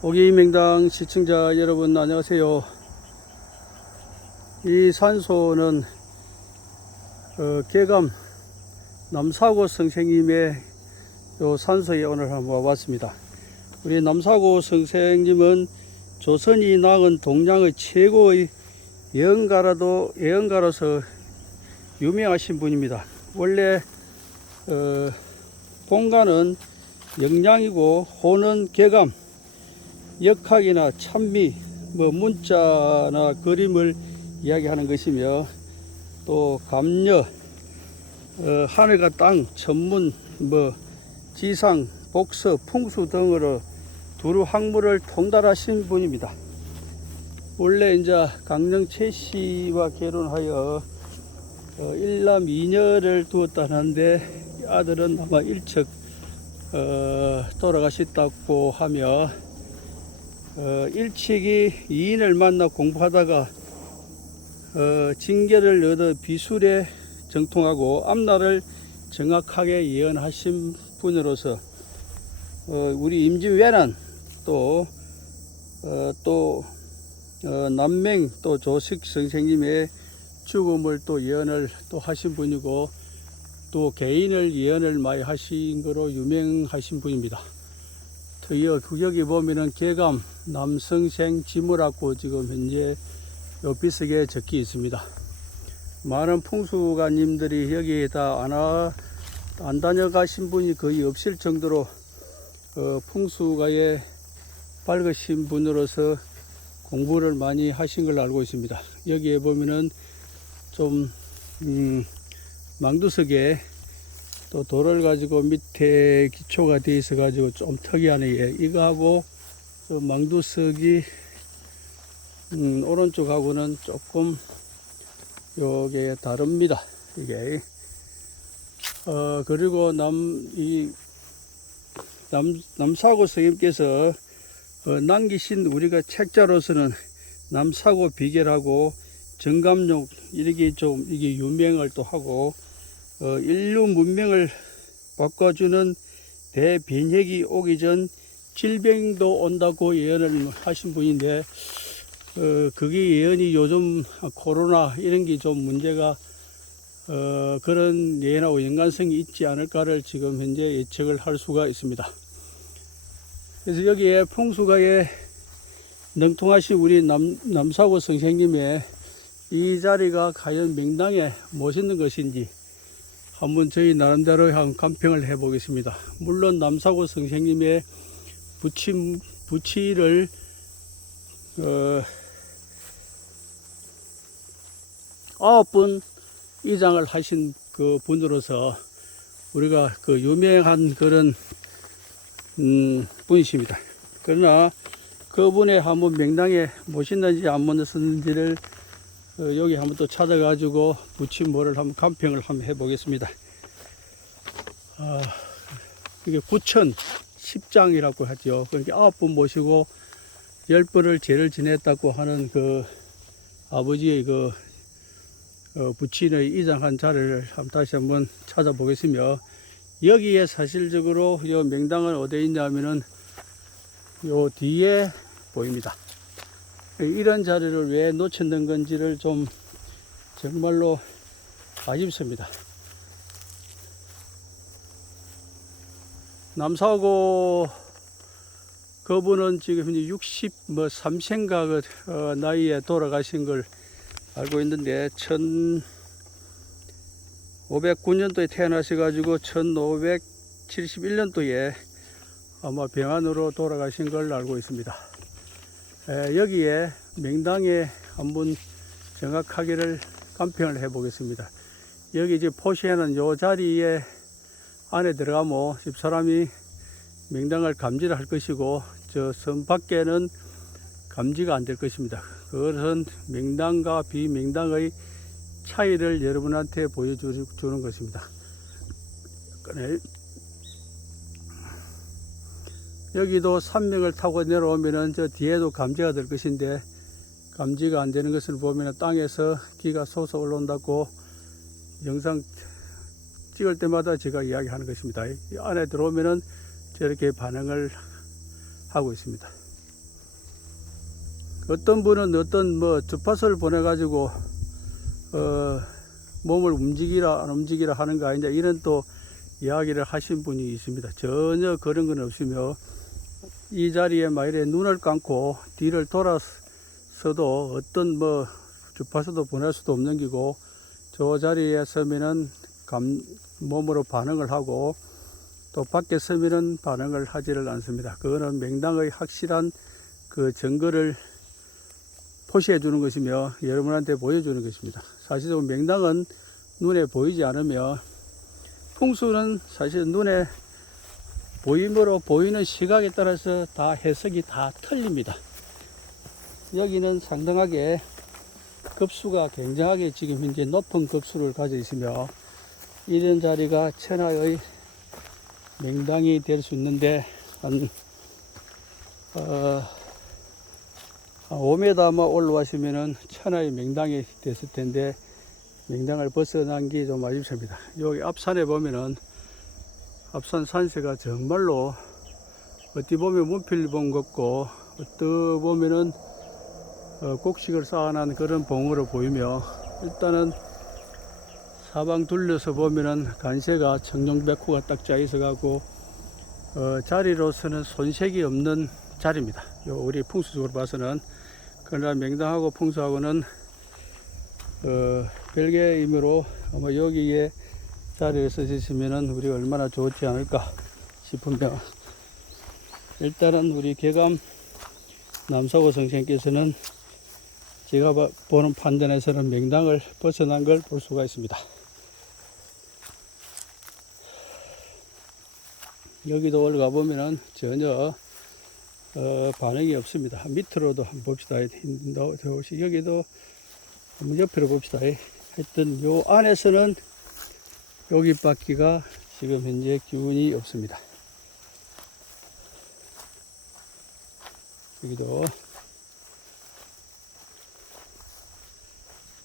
오기명당 시청자 여러분 안녕하세요. 이 산소는 어, 개감 남사고 선생님의 요 산소에 오늘 한번 와봤습니다. 우리 남사고 선생님은 조선이 낳은 동양의 최고의 예언가라도 예언가로서 유명하신 분입니다. 원래 어, 공간은 영양이고 호는 개감 역학이나 찬미, 뭐 문자나 그림을 이야기하는 것이며 또 감녀, 어, 하늘과 땅, 천문, 뭐 지상, 복서, 풍수 등으로 두루 학문을 통달하신 분입니다. 원래 이제 강릉 최 씨와 결혼하여 어, 일남 이녀를 두었다는데 아들은 아마 일찍 어, 돌아가셨다고 하며 어, 일찍이 이인을 만나 공부하다가 어, 징계를 얻어 비술에 정통하고 앞날을 정확하게 예언하신 분으로서 어, 우리 임진왜란 또 어, 또 어, 남맹 또 조식 선생님의 죽음을 또 예언을 또 하신 분이고 또 개인을 예언을 많이 하신 거로 유명하신 분입니다. 그 여기 보면은 개감 남성생 지무라고 지금 현재 요 비석에 적혀 있습니다. 많은 풍수가님들이 여기에 다안 안 다녀가신 분이 거의 없을 정도로 어, 풍수가에 밝으신 분으로서 공부를 많이 하신 걸 알고 있습니다. 여기에 보면은 좀 음, 망두석에 또 돌을 가지고 밑에 기초가 되어 있어 가지고 좀 특이하네 예. 이거하고 그 망두석이 음, 오른쪽하고는 조금 요게 다릅니다 이게 어 그리고 남 이 남, 남사고 스님께서 어, 남기신 우리가 책자로서는 남사고 비결하고 정감록 이렇게 좀 이게 유명을 또 하고 어, 인류 문명을 바꿔주는 대변혁이 오기 전 질병도 온다고 예언을 하신 분인데 어, 그게 예언이 요즘 코로나 이런 게 좀 문제가 어, 그런 예언하고 연관성이 있지 않을까를 지금 현재 예측을 할 수가 있습니다. 그래서 여기에 풍수가에 능통하신 우리 남, 남사고 선생님의 이 자리가 과연 명당에 멋있는 것인지 한번 저희 나름대로 한 감평을 해 보겠습니다. 물론 남사고 선생님의 부침, 부치를 어, 아홉 번 이장을 하신 그 분으로서 우리가 그 유명한 그런 음, 분이십니다. 그러나 그분의 한번 명당에 모셨는지 안 모셨는지를 어, 여기 한번 또 찾아가지고 부침모를 한번 감평을 한번 해보겠습니다. 아, 이게 구천 십장이라고 하죠. 그러니까 아홉 분 모시고 열 번을 제를 지냈다고 하는 그 아버지의 그 어, 부친의 이장한 자리를 한번 다시 한번 찾아보겠으며 여기에 사실적으로 이 명당은 어디에 있냐면은 요 뒤에 보입니다. 이런 자리를 왜 놓쳤는 건지를 좀 정말로 아쉽습니다. 남사고 그분은 지금 현재 60, 뭐 3생각 어, 나이에 돌아가신 걸 알고 있는데 1509년도에 태어나셔가지고 1571년도에 아마 병안으로 돌아가신 걸 알고 있습니다. 에, 여기에 명당에 한번 정확하게를 감평을 해 보겠습니다. 여기 이제 포시에는 요 자리에 안에 들어가면 집사람이 명당을 감지를 할 것이고 저선 밖에는 감지가 안 될 것입니다. 그것은 명당과 비명당의 차이를 여러분한테 보여주는 것입니다. 꺼내. 여기도 산맥을 타고 내려오면은 저 뒤에도 감지가 될 것인데 감지가 안 되는 것을 보면 땅에서 기가 솟아 올라온다고 영상 찍을 때마다 제가 이야기하는 것입니다. 이 안에 들어오면은 저렇게 반응을 하고 있습니다. 어떤 분은 어떤 뭐 주파수를 보내 가지고 어, 몸을 움직이라 안 움직이라 하는 거 아니냐 이런 또 이야기를 하신 분이 있습니다. 전혀 그런 건 없으며 이 자리에 만일에 눈을 감고 뒤를 돌아서도 어떤 뭐 주파수도 보낼 수도 없는 기고 저 자리에 서면은 감, 몸으로 반응을 하고 또 밖에 서면은 반응을 하지를 않습니다. 그거는 맹당의 확실한 그 증거를 표시해 주는 것이며 여러분한테 보여주는 것입니다. 사실은 맹당은 눈에 보이지 않으며 풍수는 사실 눈에 보임으로 보이는 시각에 따라서 다 해석이 다 틀립니다. 여기는 상당하게 급수가 굉장하게 지금 현재 높은 급수를 가져 있으며 이런 자리가 천하의 명당이 될 수 있는데 한, 어, 한 5m만 올라가시면은 천하의 명당이 됐을 텐데 명당을 벗어난 게 좀 아쉽습니다. 여기 앞산에 보면은 앞산 산세가 정말로 어찌 보면 문필봉 같고 어떻게 보면은 어, 곡식을 쌓아놓은 그런 봉으로 보이며 일단은 사방 둘러서 보면은 간세가 청룡백호가 딱짜 있어가고 어, 자리로서는 손색이 없는 자리입니다. 요 우리 풍수적으로 봐서는 그러나 명당하고 풍수하고는 어, 별개의 의미로 아마 여기에 자리를 쓰시면은 우리 얼마나 좋지 않을까 싶으며 일단은 우리 개감 남사고 선생님께서는 제가 봐- 보는 판단에서는 명당을 벗어난 걸 볼 수가 있습니다. 여기도 올라가 보면은 전혀 어, 반응이 없습니다. 밑으로도 한번 봅시다. 여기도 한번 옆으로 봅시다. 하여튼 요 안에서는 여기 바퀴가 지금 현재 기운이 없습니다. 여기도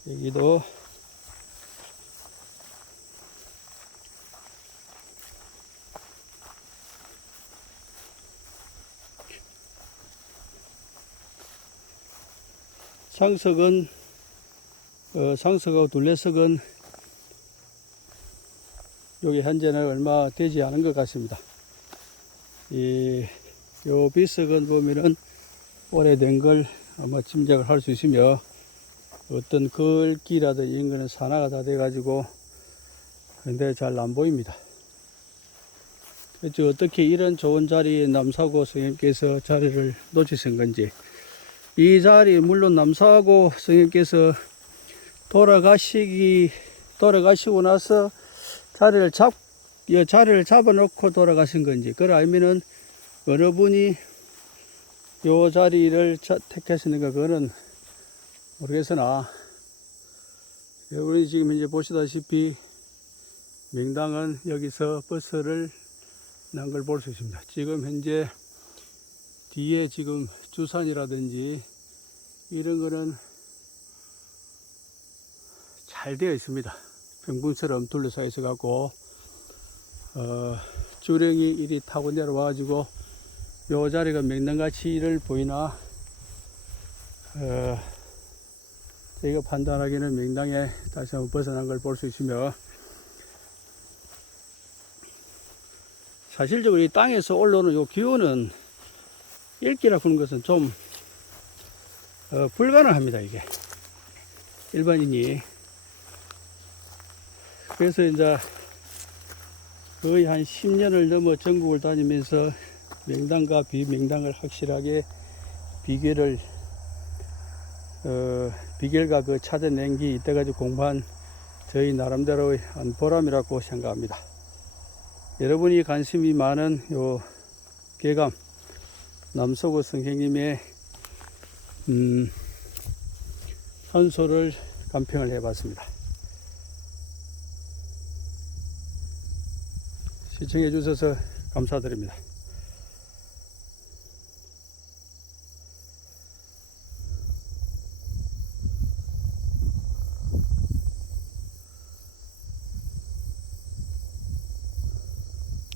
여기도 상석은 어, 상석하고 둘레석은 여기 현재는 얼마 되지 않은 것 같습니다. 이, 요 비석은 보면은 오래된 걸 아마 짐작을 할 수 있으며 어떤 글귀라든 이런 거는 산화가 다 돼가지고 근데 잘 안 보입니다. 어떻게 이런 좋은 자리에 남사고 선생님께서 자리를 놓치신 건지 이 자리 물론 남사고 선생님께서 돌아가시기 돌아가시고 나서 자리를 잡이 자리를 잡아놓고 돌아가신 건지 그걸 알면은 어느 분이 요 자리를 자- 택하시는가 그거는 모르겠으나 여러분이 지금 현재 보시다시피 명당은 여기서 버스를 난 걸 볼 수 있습니다. 지금 현재 뒤에 지금 주산이라든지 이런 거는 잘 되어 있습니다. 병분처럼 둘러싸여 있어 갖고 어, 주령이 이리 타고 내려와 가지고 요 자리가 명당가치를 보이나 어, 저희가 판단하기는 명당에 다시 한번 벗어난 걸 볼 수 있으며 사실적으로 이 땅에서 올라오는 요 기온은 일기라 부는 것은 좀 어, 불가능합니다 이게. 일반인이 그래서 이제 거의 한 10년을 넘어 전국을 다니면서 명당과 비명당을 확실하게 비교를 어, 비결과 그 찾아낸 게 이때까지 공부한 저희 나름대로의 한 보람이라고 생각합니다. 여러분이 관심이 많은 요 개감 남서구 선생님의 음, 선소를 감평을 해봤습니다. 시청해 주셔서 감사드립니다.